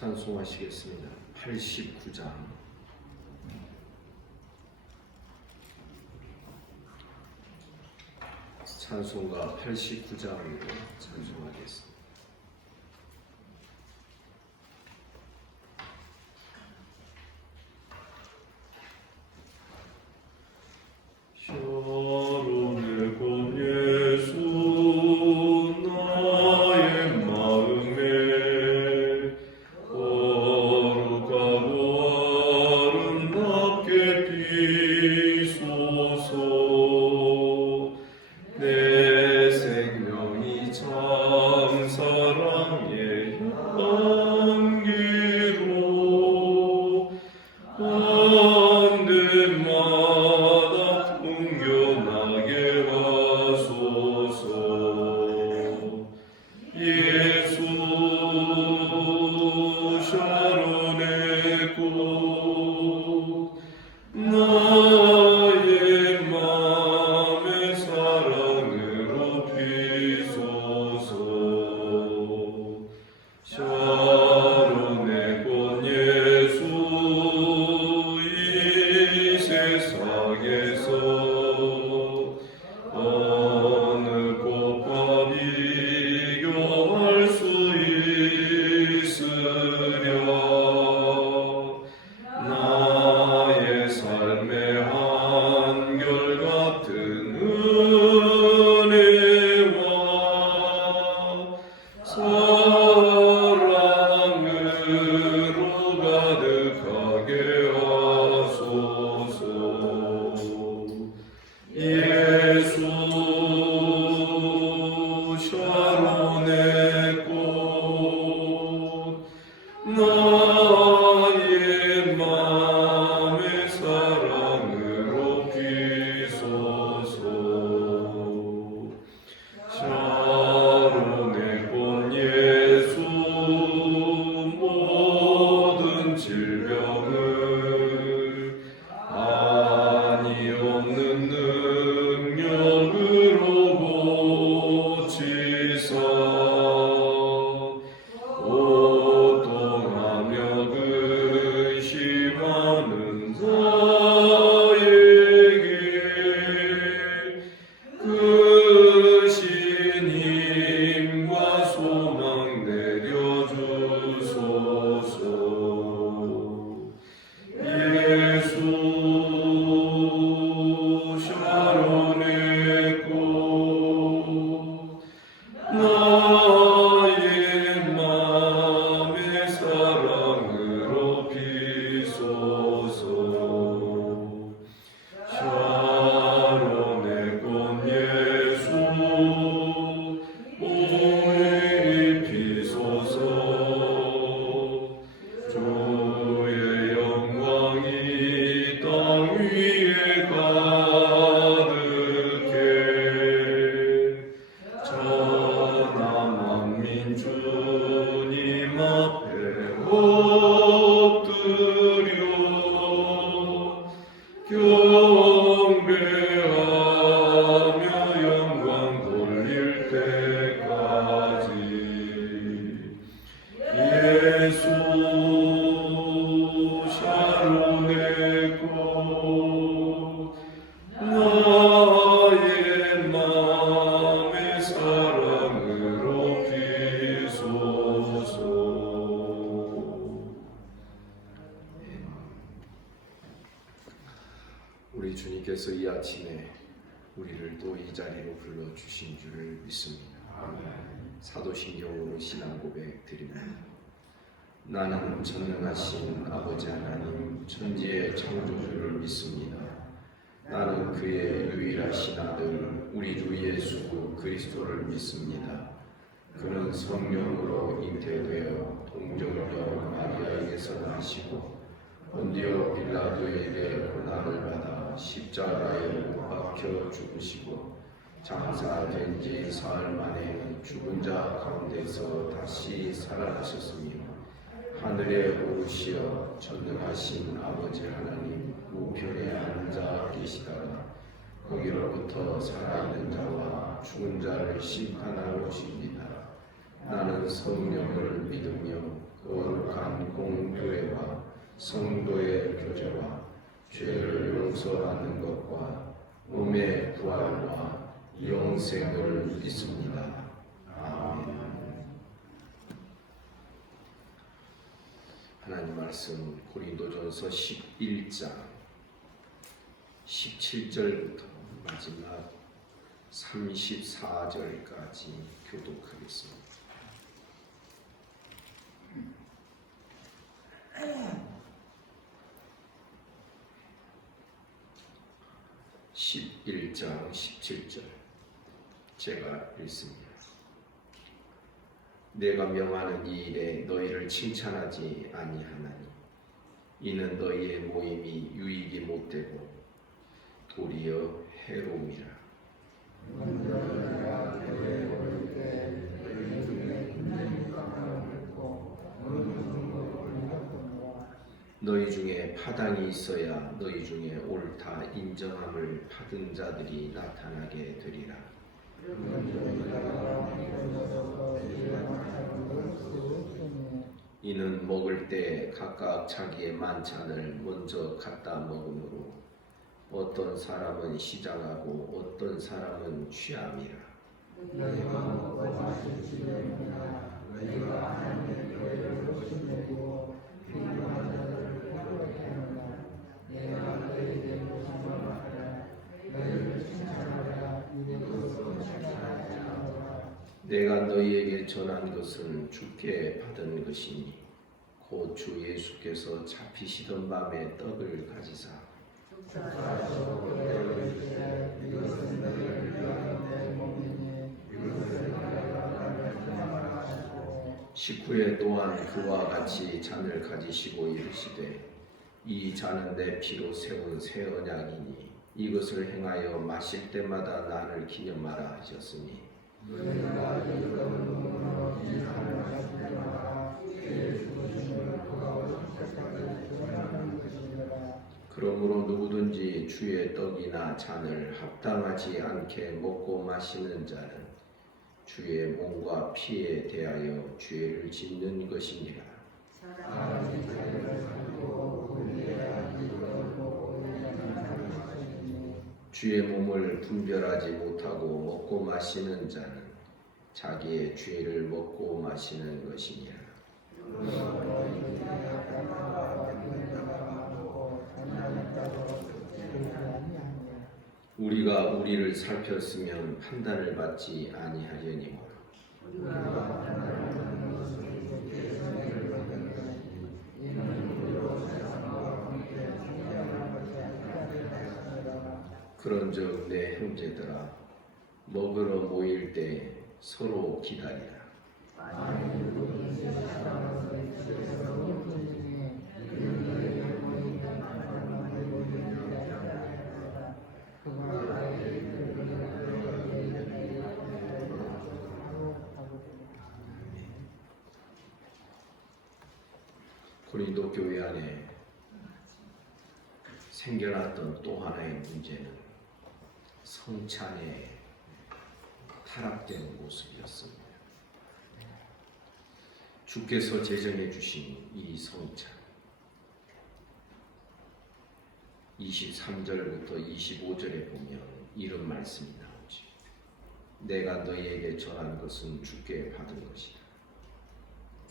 찬송하시겠습니다. 89장. 찬송가 89장으로 찬송하겠습니다. 샤론의 본 예수 나의 마음에 거룩하고 아름답게 비소서. 내 생명이 참 사랑의 향기로 한데마다 풍겨나게 하소서. 예수 샤론의 꽃 나의 맘의 사랑으로 비소서. 샤론의 꽃 예수 이 세상에서 어느 꽃과 비교할 수 있으랴. 나의 삶의 한결같은 은혜와 사랑으로 가득하게 하소서. 예수 샤론의 꽃 나의 맘의 사랑으로 비소서. 샤론의 꽃 예수 모든 질병을 아니 없는 능력으로 고치사 고통하며 근심하는 자에게 그 신임과 소망 내려주소서. 예수 샤론의 꽃 나의 맘의 사랑으로 비소서. 샤론의 꽃 예수 오래 비소서. 주의 영광이 땅 위에 가득해 천하 만민 주님 앞에 엎드려 경배하며 영광 돌릴 때까지. 예수 샤론의 꽃 나의 맘의 사랑으로 비소서. 우리 주님께서 이 아침에 우리를 또 이 자리로 불러주신 줄을 믿습니다. 사도신경으로 신앙 고백 드립니다. 나는 전능하신 아버지 하나님 천지의 창조주를 믿습니다. 나는 그의 유일하신 아들 우리 주 예수 그리스도를 믿습니다. 그는 성령으로 잉태되어 동정녀 마리아에게서 나시고 본디오 빌라도에게 고난을 받아 십자가에 못 박혀 죽으시고 장사된 지 사흘 만에 죽은 자 가운데서 다시 살아나셨으며 하늘에 오르시어 전능하신 아버지 하나님 우편에 앉아 계시다가 거기로부터 살아있는 자와 죽은 자를 심판하러 오십니다. 나는 성령을 믿으며 거룩한 공교회와 성도의 교제와 죄를 용서받는 것과 몸의 부활과 영생을 믿습니다. 아멘. 하나님 말씀 고린도전서 11장 17절부터 마지막 34절까지 교독하겠습니다. (11장 17절) 제가 읽습니다. 내가 명하는 이 일에 너희를 칭찬하지 아니하나니 이는 너희의 모임이 유익이 못되고 도리어 해로움이라. 너희 중에 파당이 있어야 너희 중에 옳다 인정함을 받은 자들이 나타나게 되리라. 이는 먹을 때 각각 자기의 만찬을 먼저 갖다 먹으므로 어떤 사람은 시장하고 어떤 사람은 취함이라. 내가 너희에게 전한 것은 주께 받은 것이니 곧 주 예수께서 잡히시던 밤에 떡을 가지사 식후에 또한 그와 같이 잔을 가지시고 이르시되 이 잔은 내 피로 세운 새 언약이니 이것을 행하여 마실 때마다 나를 기념하라 하셨으니 그러므로 누구든지 주의 떡이나 잔을 합당하지 않게 먹고 마시는 자는 주의 몸과 피에 대하여 죄를 짓는 것이니라. 주의 몸을 분별하지 못하고 먹고 마시는 자는 자기의 죄를 먹고 마시는 것이니라. 우리가 우리를 살폈으면 판단을 받지 아니하려니와 그런즉 내 형제들아 먹으러 모일 때 서로 기다리라. 고린도 교회 안에 생겨났던 또 하나의 문제는 성찬에 타락된 모습이었습니다. 주께서 제정해 주신 이 성찬 23절부터 25절에 보면 이런 말씀이 나오지. 내가 너희에게 전한 것은 주께 받은 것이다.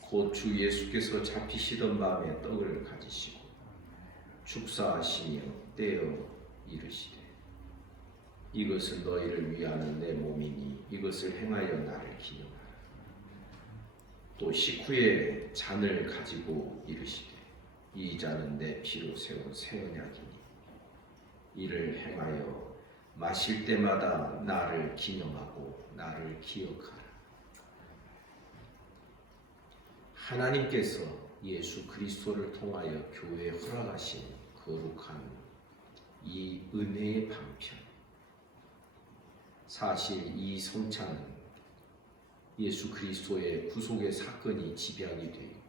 곧 주 예수께서 잡히시던 밤에 떡을 가지시고 축사하시며 떼어 이르시되 이것은 너희를 위하는 내 몸이니 이것을 행하여 나를 기념하라. 또 식후에 잔을 가지고 이르시되 이 잔은 내 피로 세운 새 언약이니 이를 행하여 마실 때마다 나를 기념하고 나를 기억하라. 하나님께서 예수 그리스도를 통하여 교회에 허락하신 거룩한 이 은혜의 방편, 사실 이 성찬은 예수 그리스도의 구속의 사건이 지배하게 되어 있고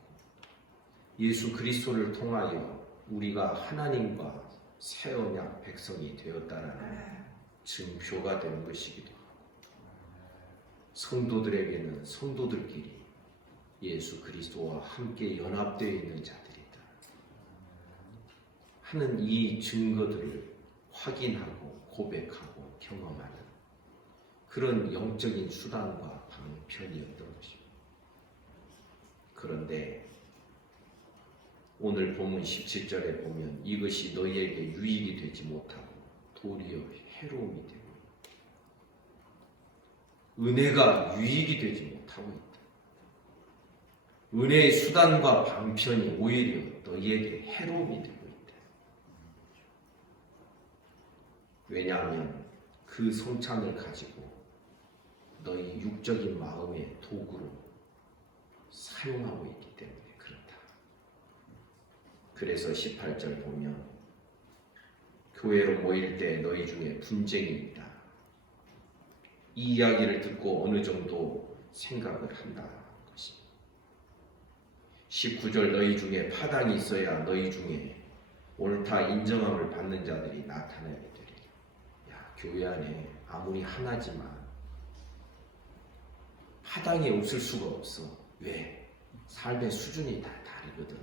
예수 그리스도를 통하여 우리가 하나님과 새 언약 백성이 되었다라는 증표가 되는 것이기도 하고 성도들에게는 성도들끼리 예수 그리스도와 함께 연합되어 있는 자들이다 하는 이 증거들을 확인하고 고백하고 경험하는 그런 영적인 수단과 방편이었던 것입니다. 그런데 오늘 본문 17절에 보면 이것이 너희에게 유익이 되지 못하고 도리어 해로움이 되고 은혜가 유익이 되지 못하고 있다. 은혜의 수단과 방편이 오히려 너희에게 해로움이 되고 있다. 왜냐하면 그 성찬을 가지고 너희 육적인 마음의 도구로 사용하고 있기 때문에 그렇다. 그래서 18절 보면 교회로 모일 때 너희 중에 분쟁이 있다. 이 이야기를 듣고 어느 정도 생각을 한다 것입니다. 19절 너희 중에 파당이 있어야 너희 중에 옳다 인정함을 받는 자들이 나타나야 되리라. 야, 교회 안에 아무리 하나지만 파당이 없을 수가 없어. 왜? 삶의 수준이 다 다르거든.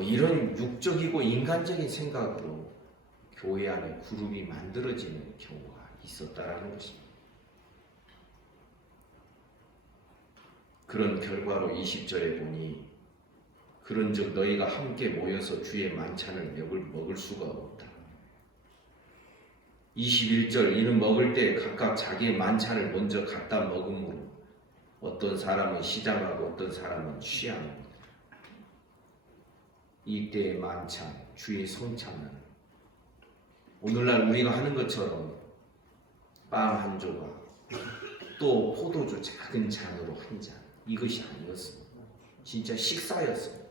이런 육적이고 인간적인 생각으로 교회 안에 그룹이 만들어지는 경우가 있었다라는 것입니다. 그런 결과로 20절에 보니 그런즉 너희가 함께 모여서 주의 만찬을 먹을 수가 없다. 21절 이는 먹을 때 각각 자기의 만찬을 먼저 갖다 먹음으로 어떤 사람은 시장하고 어떤 사람은 취합니다. 이때의 만찬, 주의 성찬은 오늘날 우리가 하는 것처럼 빵 한 조각, 또 포도주 작은 잔으로 한 잔, 이것이 아니었습니다. 진짜 식사였습니다.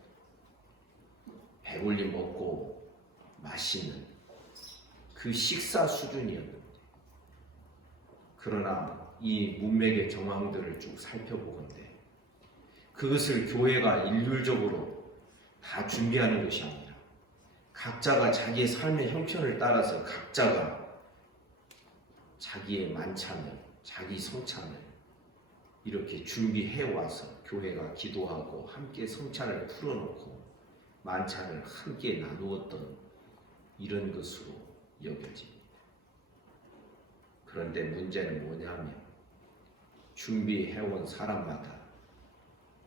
배불리 먹고 마시는 그 식사 수준이었는데, 그러나 이 문맥의 정황들을 쭉 살펴보건대 그것을 교회가 일률적으로 다 준비하는 것이 아니라 각자가 자기의 삶의 형편을 따라서 각자가 자기의 만찬을, 자기 성찬을 이렇게 준비해와서 교회가 기도하고 함께 성찬을 풀어놓고 만찬을 함께 나누었던 이런 것으로 여겨집니다. 그런데 문제는 뭐냐면 준비해온 사람마다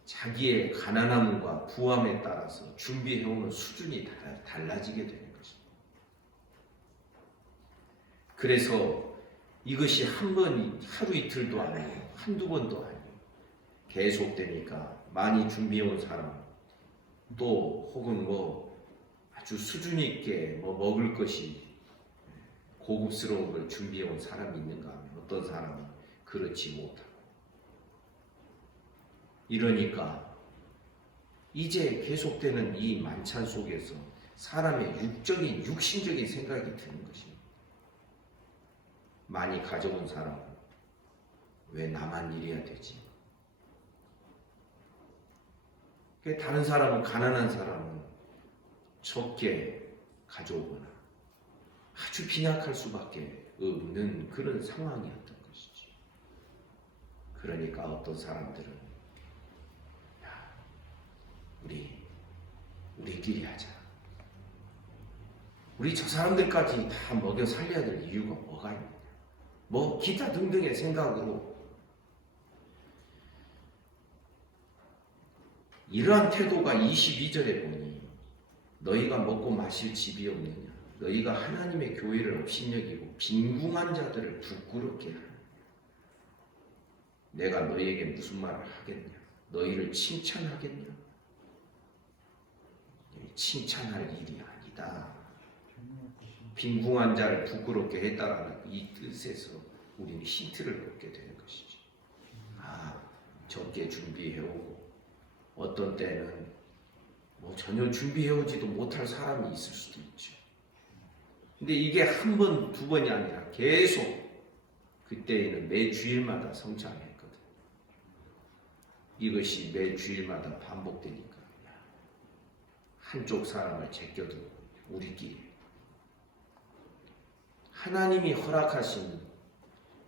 자기의 가난함과 부함에 따라서 준비해오는 수준이 달라지게 되는 것입니다. 그래서 이것이 한 번, 하루 이틀도 아니고 한두 번도 아니고 계속되니까 많이 준비해온 사람, 또 혹은 아주 수준 있게 먹을 것이 고급스러운 걸 준비해온 사람이 있는가 하면 어떤 사람은 그렇지 못하고, 이러니까 이제 계속되는 이 만찬 속에서 사람의 육신적인 생각이 드는 것입니다. 많이 가져온 사람은 왜 나만 이래야 되지? 다른 사람은, 가난한 사람은 적게 가져오거나 아주 빈약할 수밖에 없는 그런 상황이었던 것이죠. 그러니까 어떤 사람들은 우리끼리 하자. 우리 저 사람들까지 다 먹여 살려야 될 이유가 뭐가 있느냐. 기타 등등의 생각으로 이러한 태도가 22절에 보니 너희가 먹고 마실 집이 없느냐. 너희가 하나님의 교회를 업신여기고 빈궁한 자들을 부끄럽게 하느냐. 내가 너희에게 무슨 말을 하겠냐. 너희를 칭찬하겠냐. 칭찬할 일이 아니다. 빈궁한 자를 부끄럽게 했다라는 이 뜻에서 우리는 힌트를 얻게 되는 것이죠. 적게 준비해오고 어떤 때는 전혀 준비해오지도 못할 사람이 있을 수도 있죠. 근데 이게 한 번, 두 번이 아니라 계속 그때에는 매 주일마다 성찬했거든. 이것이 매 주일마다 반복되니까 한쪽 사람을 제껴두고 우리끼리 하나님이 허락하신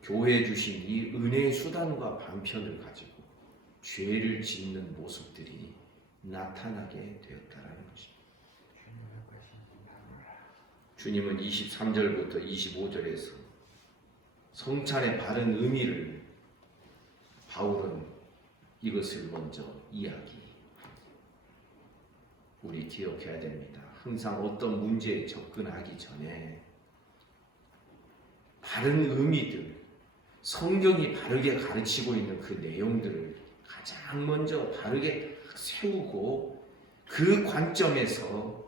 교회에 주신 이 은혜의 수단과 방편을 가지고 죄를 짓는 모습들이 나타나게 되었다라는 것입니다. 주님은 23절부터 25절에서 성찬의 바른 의미를 바울은 이것을 먼저 이야기합니다. 우리 기억해야 됩니다. 항상 어떤 문제에 접근하기 전에 바른 의미들, 성경이 바르게 가르치고 있는 그 내용들을 가장 먼저 바르게 세우고 그 관점에서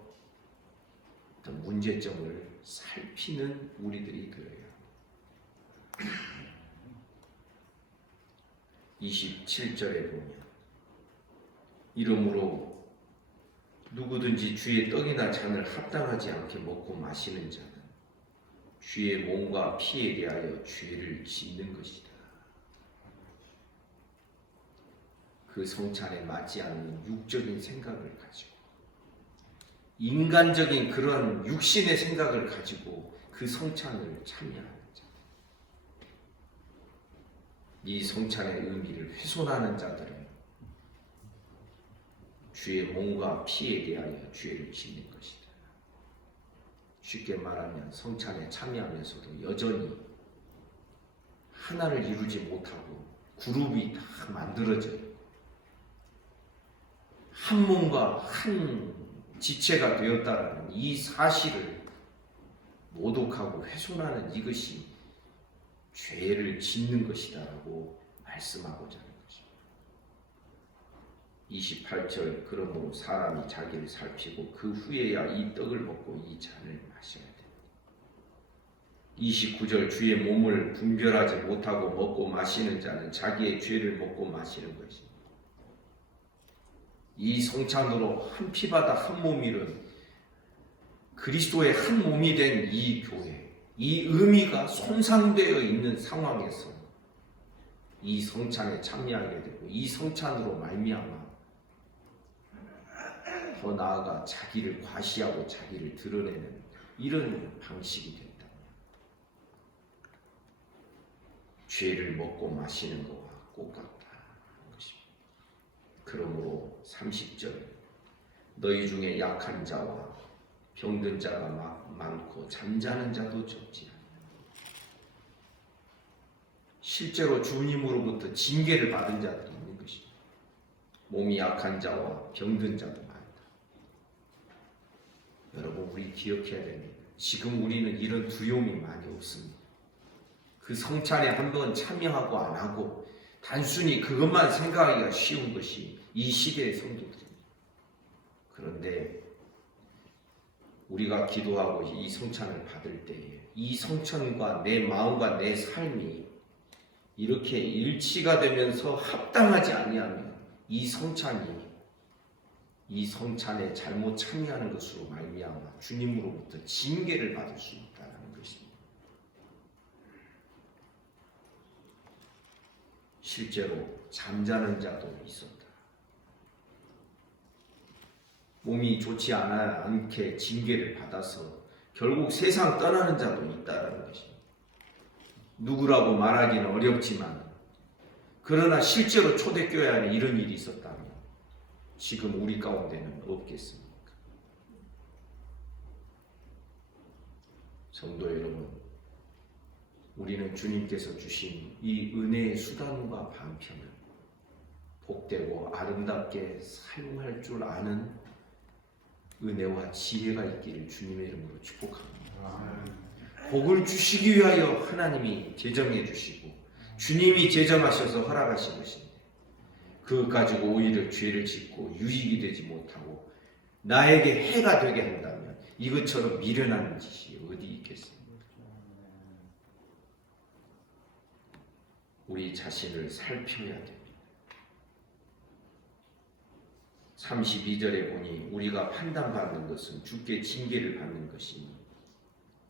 어떤 문제점을 살피는 우리들이 되어야 합니다. 27절에 보면 이러므로 누구든지 주의 떡이나 잔을 합당하지 않게 먹고 마시는 자는 주의 몸과 피에 대하여 죄를 짓는 것이다. 그 성찬에 맞지 않는 육적인 생각을 가지고 인간적인 그런 육신의 생각을 가지고 그 성찬을 참여하는 자, 이 성찬의 의미를 훼손하는 자들은 주의 몸과 피에 대하여 죄를 짓는 것이다. 쉽게 말하면 성찬에 참여하면서도 여전히 하나를 이루지 못하고 그룹이 다 만들어져 있고 한 몸과 한 지체가 되었다라는 이 사실을 모독하고 훼손하는 이것이 죄를 짓는 것이다라고 말씀하고자 하는 것입니다. 28절 그러므로 사람이 자기를 살피고 그 후에야 이 떡을 먹고 이 잔을 마셔야 됩니다. 29절 주의 몸을 분별하지 못하고 먹고 마시는 자는 자기의 죄를 먹고 마시는 것입니다. 이 성찬으로 한 피바다 한 몸이른 그리스도의 한 몸이 된 이 교회, 이 의미가 손상되어 있는 상황에서 이 성찬에 참여하게 되고 이 성찬으로 말미암아 더 나아가 자기를 과시하고 자기를 드러내는 이런 방식이 된다. 죄를 먹고 마시는 것과 똑같다. 그러므로 30절 너희 중에 약한 자와 병든 자가 많고 잠자는 자도 적지 않다. 실제로 주님으로부터 징계를 받은 자들이 있는 것입니다. 몸이 약한 자와 병든 자도 많다. 여러분 우리 기억해야 됩니다. 지금 우리는 이런 두려움이 많이 없습니다. 그 성찬에 한번 참여하고 안 하고 단순히 그것만 생각하기가 쉬운 것이 이 시대의 성도들입니다. 그런데 우리가 기도하고 이 성찬을 받을 때에 이 성찬과 내 마음과 내 삶이 이렇게 일치가 되면서 합당하지 아니하면 이 성찬에 잘못 참여하는 것으로 말미암아 주님으로부터 징계를 받을 수 있다는 것입니다. 실제로 잠자는 자도 있었다. 몸이 좋지 않게 징계를 받아서 결국 세상 떠나는 자도 있다는 것입니다. 누구라고 말하기는 어렵지만 그러나 실제로 초대교회 안에 이런 일이 있었다면 지금 우리 가운데는 없겠습니까? 성도 여러분, 우리는 주님께서 주신 이 은혜의 수단과 방편을 복되고 아름답게 사용할 줄 아는 은혜와 지혜가 있기를 주님의 이름으로 축복합니다. 복을 주시기 위하여 하나님이 제정해 주시고 주님이 제정하셔서 허락하신 것인데 그것 가지고 오히려 죄를 짓고 유익이 되지 못하고 나에게 해가 되게 한다면 이것처럼 미련한 짓이 어디 있겠습니까? 우리 자신을 살펴야 됩니다. 32절에 보니 우리가 판단받는 것은 주께 징계를 받는 것이니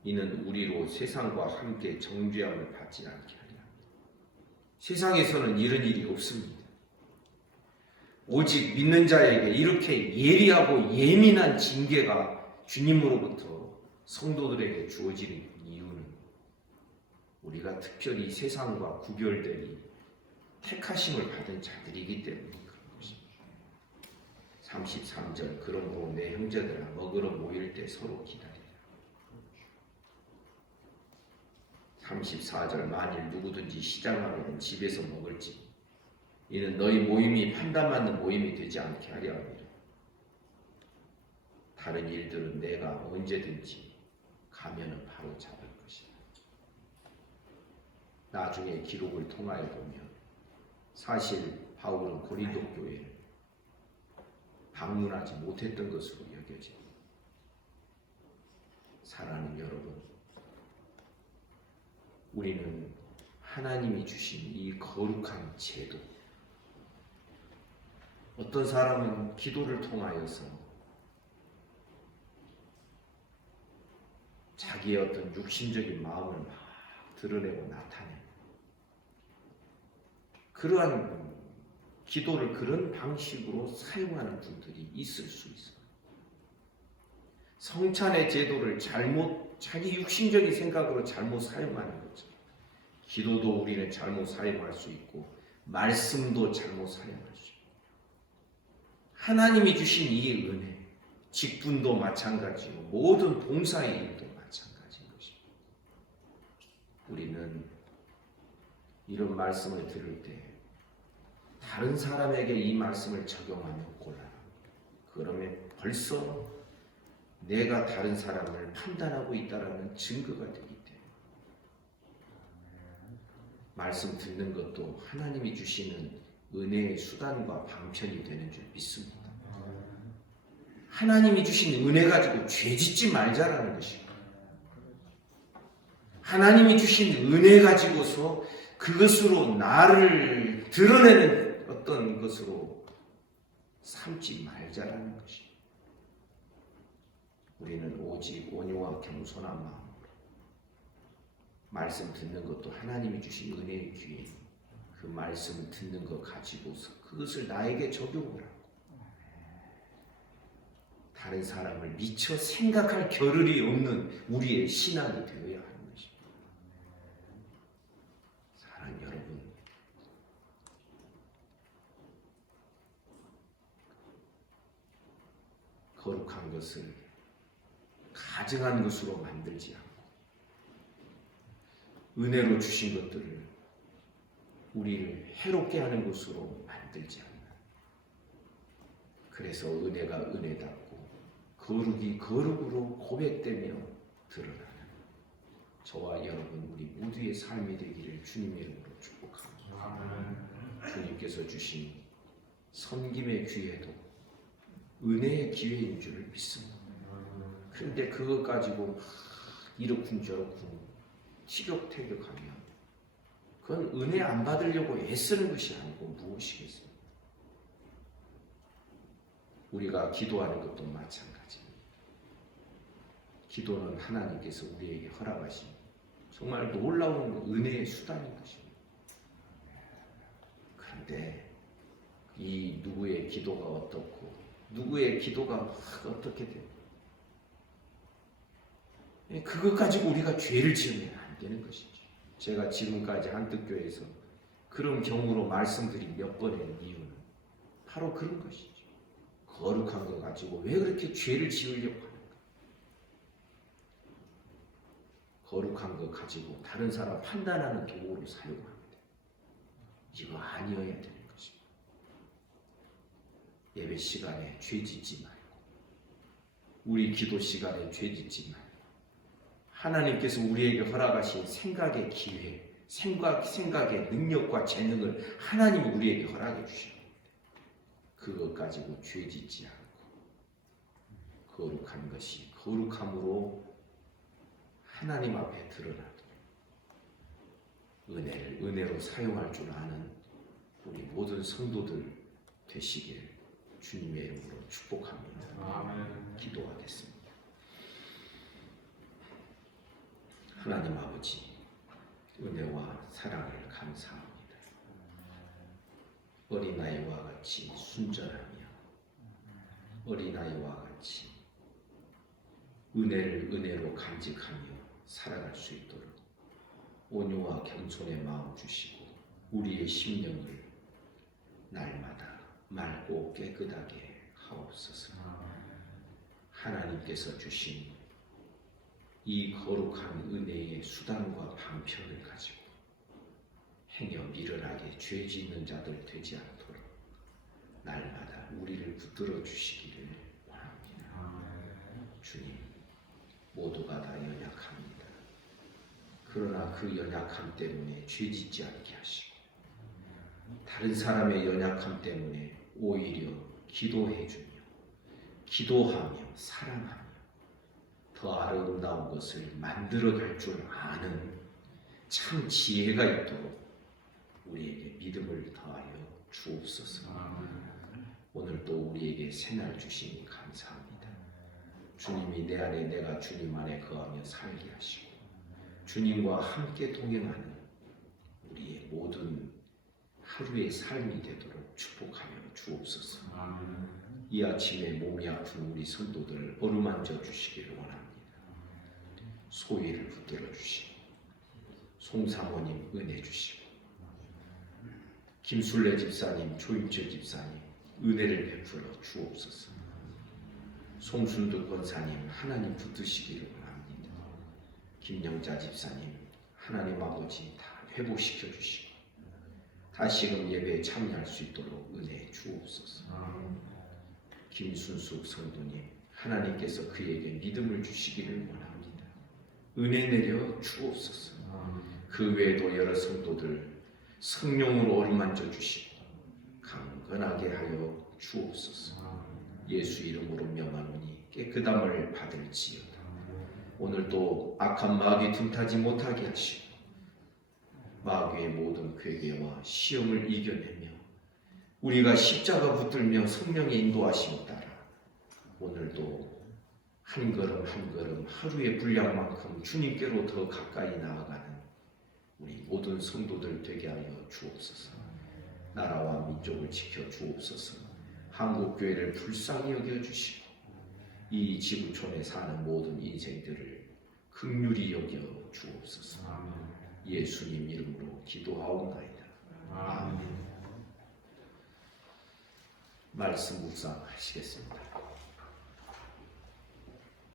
이는 우리로 세상과 함께 정죄함을 받지 않게 하려 합니다. 세상에서는 이런 일이 없습니다. 오직 믿는 자에게 이렇게 예리하고 예민한 징계가 주님으로부터 성도들에게 주어지는 이유는 우리가 특별히 세상과 구별되니 택하심을 받은 자들이기 때문입니다. 33절 그러므로 내 형제들아 먹으러 모일 때 서로 기다리라. 34절 만일 누구든지 시장하거든 집에서 먹을지 이는 너희 모임이 판단받는 모임이 되지 않게 하려 함이라. 다른 일들은 내가 언제든지 가면은 바로 잡을 것이다. 나중에 기록을 통하여 보면 사실 바울은 고린도 교회를 방문하지 못했던 것으로 여겨집니다. 사랑하는 여러분, 우리는 하나님이 주신 이 거룩한 제도, 어떤 사람은 기도를 통하여서 자기의 어떤 육신적인 마음을 막 드러내고 나타내고, 그러한 기도를 그런 방식으로 사용하는 분들이 있을 수 있어요. 성찬의 제도를 자기 육신적인 생각으로 잘못 사용하는 거죠. 기도도 우리는 잘못 사용할 수 있고 말씀도 잘못 사용할 수 있고, 하나님이 주신 이 은혜, 직분도 마찬가지고 모든 봉사의 일도 마찬가지인 것입니다. 우리는 이런 말씀을 들을 때 다른 사람에게 이 말씀을 적용하며 곤란합니다. 그러면 벌써 내가 다른 사람을 판단하고 있다는 증거가 되기 때문에 말씀 듣는 것도 하나님이 주시는 은혜의 수단과 방편이 되는 줄 믿습니다. 하나님이 주신 은혜 가지고 죄 짓지 말자라는 것입니다. 하나님이 주신 은혜 가지고서 그것으로 나를 드러내는 어떤 것으로 삼지 말자라는 것입니다. 우리는 오직 온유와 겸손한 마음으로 말씀 듣는 것도 하나님이 주신 은혜의 기회, 그 말씀을 듣는 것 가지고서 그것을 나에게 적용을 하고 다른 사람을 미처 생각할 겨를이 없는 우리의 신앙이 되어야 하는 것입니다. 사랑하는 여러분, 거룩한 것을 가증한 것으로 만들지 않고 은혜로 주신 것들을 우리를 해롭게 하는 것으로 만들지 않는, 그래서 은혜가 은혜답고 거룩이 거룩으로 고백되며 드러나는 저와 여러분 우리 모두의 삶이 되기를 주님의 이름으로 축복합니다. 주님께서 주신 섬김의 기회도 은혜의 기회인 줄을 믿습니다. 그런데 그것 가지고 이러쿵저러쿵 티격태격하면 그건 은혜 안 받으려고 애쓰는 것이 아니고 무엇이겠습니까? 우리가 기도하는 것도 마찬가지입니다. 기도는 하나님께서 우리에게 허락하신 정말 놀라운 은혜의 수단인 것입니다. 그런데 이 누구의 기도가 어떻고 누구의 기도가 어떻게 되고 그것 가지고 우리가 죄를 지으면 안 되는 것이죠. 제가 지금까지 한뜻교회에서 그런 경우로 말씀드린 몇 번의 이유는 바로 그런 것이죠. 거룩한 것 가지고 왜 그렇게 죄를 지으려고 하는가? 거룩한 것 가지고 다른 사람 판단하는 도구로 사용합니다. 이거 아니어야 되는 것입니다. 예배 시간에 죄 짓지 말고, 우리 기도 시간에 죄 짓지 말고, 하나님께서 우리에게 허락하신 생각의 기회, 생각의 능력과 재능을 하나님이 우리에게 허락해 주십니다. 그것 가지고 죄 짓지 않고 거룩한 것이 거룩함으로 하나님 앞에 드러나도록 은혜를 은혜로 사용할 줄 아는 우리 모든 성도들 되시길 주님의 이름으로 축복합니다. 아멘. 기도하겠습니다. 하나님 아버지, 은혜와 사랑을 감사합니다. 어린아이와 같이 순전하며 어린아이와 같이 은혜를 은혜로 간직하며 살아갈 수 있도록 온유와 겸손의 마음 주시고 우리의 심령을 날마다 맑고 깨끗하게 하옵소서. 하나님께서 주신 이 거룩한 은혜의 수단과 방편을 가지고 행여 미련하게 죄 짓는 자들 되지 않도록 날마다 우리를 붙들어 주시기를 원합니다. 주님, 모두가 다 연약합니다. 그러나 그 연약함 때문에 죄 짓지 않게 하시고 다른 사람의 연약함 때문에 오히려 기도해주며 기도하며 사랑하며 더 아름다운 것을 만들어갈 줄 아는 참 지혜가 있도록 우리에게 믿음을 더하여 주옵소서. 오늘 또 우리에게 새날 주시니 감사합니다. 주님이 내 안에 내가 주님 안에 거하며 살게 하시고 주님과 함께 동행하는 우리의 모든 하루의 삶이 되도록 축복하며 주옵소서. 이 아침에 몸이 아픈 우리 성도들을 어루만져 주시기를 원합니다. 소위를 붙들어 주시고 송사모님 은혜 주시고 김술래 집사님, 조임철 집사님 은혜를 베풀어 주옵소서. 송순득 권사님 하나님 붙드시기를 원합니다. 김영자 집사님 하나님 아버지 다 회복시켜 주시고 다시금 예배에 참여할 수 있도록 은혜 주옵소서. 김순숙 성도님 하나님께서 그에게 믿음을 주시기를 원합니다. 은혜 내려 주옵소서. 그 외에도 여러 성도들 성령으로 어루만져 주시고 강건하게 하여 주옵소서. 예수 이름으로 명하노니 깨끗함을 받을지어다. 오늘도 악한 마귀 틈타지 못하게 하시고 마귀의 모든 괴계와 시험을 이겨내며 우리가 십자가 붙들며 성령의 인도하심 따라 오늘도 한 걸음 한 걸음 하루의 분량만큼 주님께로 더 가까이 나아가는 우리 모든 성도들 되게 하여 주옵소서. 나라와 민족을 지켜 주옵소서. 한국교회를 불쌍히 여겨주시고 이 지구촌에 사는 모든 인생들을 긍휼히 여겨 주옵소서. 예수님 이름으로 기도하옵나이다. 아멘. 말씀 묵상하시겠습니다.